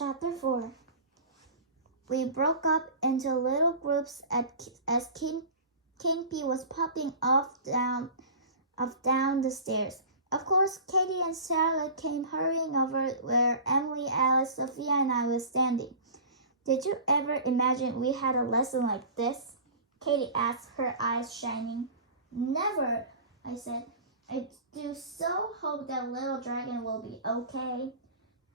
Chapter 4. We broke up into little groups as Kimpy was popping off down the stairs. Of course, Katie and Charlotte came hurrying over where Emily, Alice, Sophia, and I were standing. Did you ever imagine we had a lesson like this? Katie asked, her eyes shining. Never, I said. I do so hope that little dragon will be okay.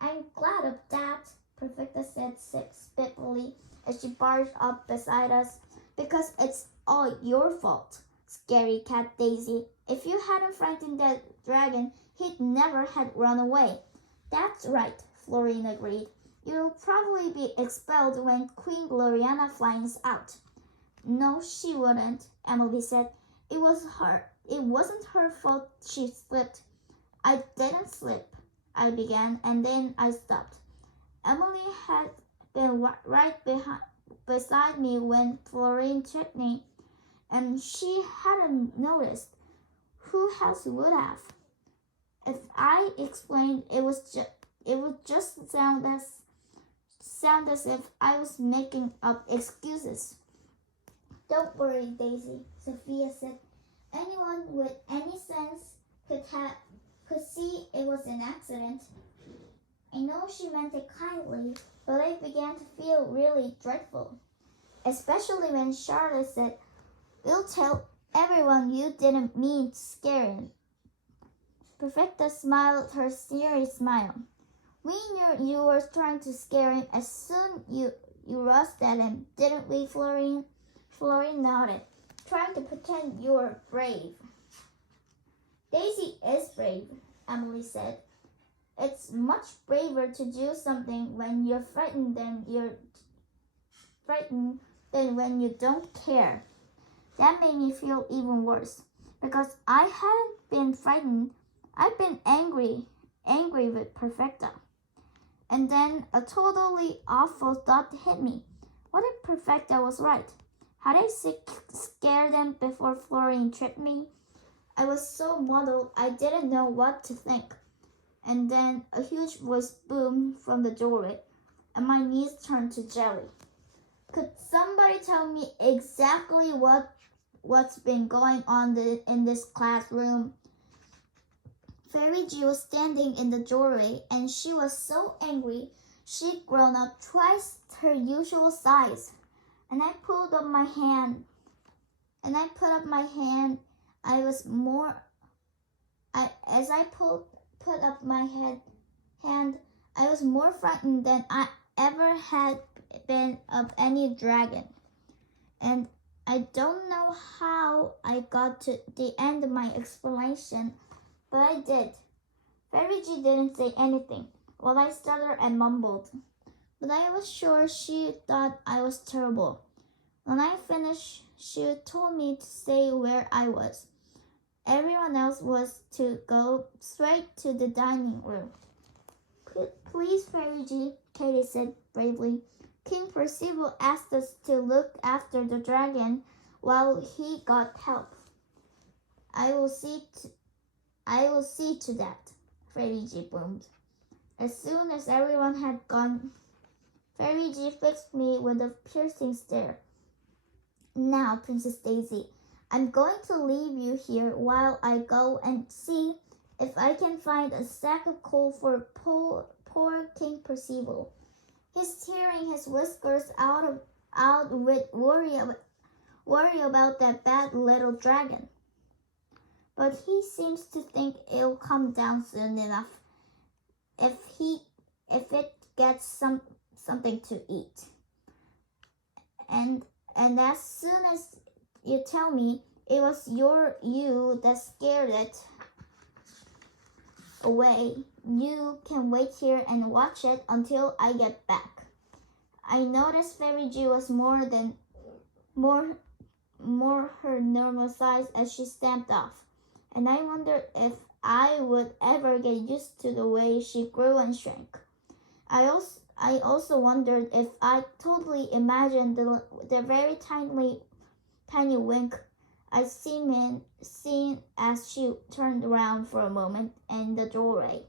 I'm glad of that, Perfecta said spitefully as she barged up beside us. Because it's all your fault, Scary Cat Daisy. If you hadn't frightened that dragon, he'd never had run away. That's right, Florine agreed. You'll probably be expelled when Queen Gloriana finds out. No, she wouldn't, Emily said. It wasn't her fault she slipped. I didn't slip, I began, and then I stopped. Emily had been right beside me when Florine tripped me, and she hadn't noticed. Who else would have? If I explained, it would just sound as if I was making up excuses. Don't worry, Daisy, Sophia said. Anyone with any sense could see it was an accident. I know she meant it kindly, but I began to feel really dreadful, especially when Charlotte said, "We'll tell everyone you didn't mean to scare him." Perfecta smiled her serious smile. We knew you were trying to scare him as soon you rushed at him, didn't we, Florine? Florine nodded, trying to pretend you were brave. Daisy is brave, Emily said. It's much braver to do something when you're frightened than when you don't care. That made me feel even worse, because I hadn't been frightened. I'd been angry with Perfecta. And then a totally awful thought hit me. What if Perfecta was right? Had I scared them before Florine tripped me? I was so muddled I didn't know what to think. And then a huge voice boomed from the doorway, and my knees turned to jelly. Could somebody tell me exactly what's been going on in this classroom? Fairy G was standing in the doorway, and she was so angry she'd grown up twice her usual size. And I put up my hand. As I put up my hand, I was more frightened than I ever had been of any dragon. And I don't know how I got to the end of my explanation, but I did. Fairy G didn't say anything, while I stuttered and mumbled. But I was sure she thought I was terrible. When I finished, she told me to stay where I was. Everyone else was to go straight to the dining room. Please, Fairy G, Katie said bravely. King Percival asked us to look after the dragon while he got help. I will see to that, Fairy G boomed. As soon as everyone had gone, Fairy G fixed me with a piercing stare. Now, Princess Daisy, I'm going to leave you here while I go and see if I can find a sack of coal for poor King Percival. He's tearing his whiskers out with worry about that bad little dragon. But he seems to think it'll come down soon enough if it gets something to eat. And as soon as you tell me it was you that scared it away, you can wait here and watch it until I get back. I noticed Fairy G was more her normal size as she stamped off, and I wondered if I would ever get used to the way she grew and shrank. I also wondered if I totally imagined the very tiny wink I'd seen as she turned around for a moment in the doorway.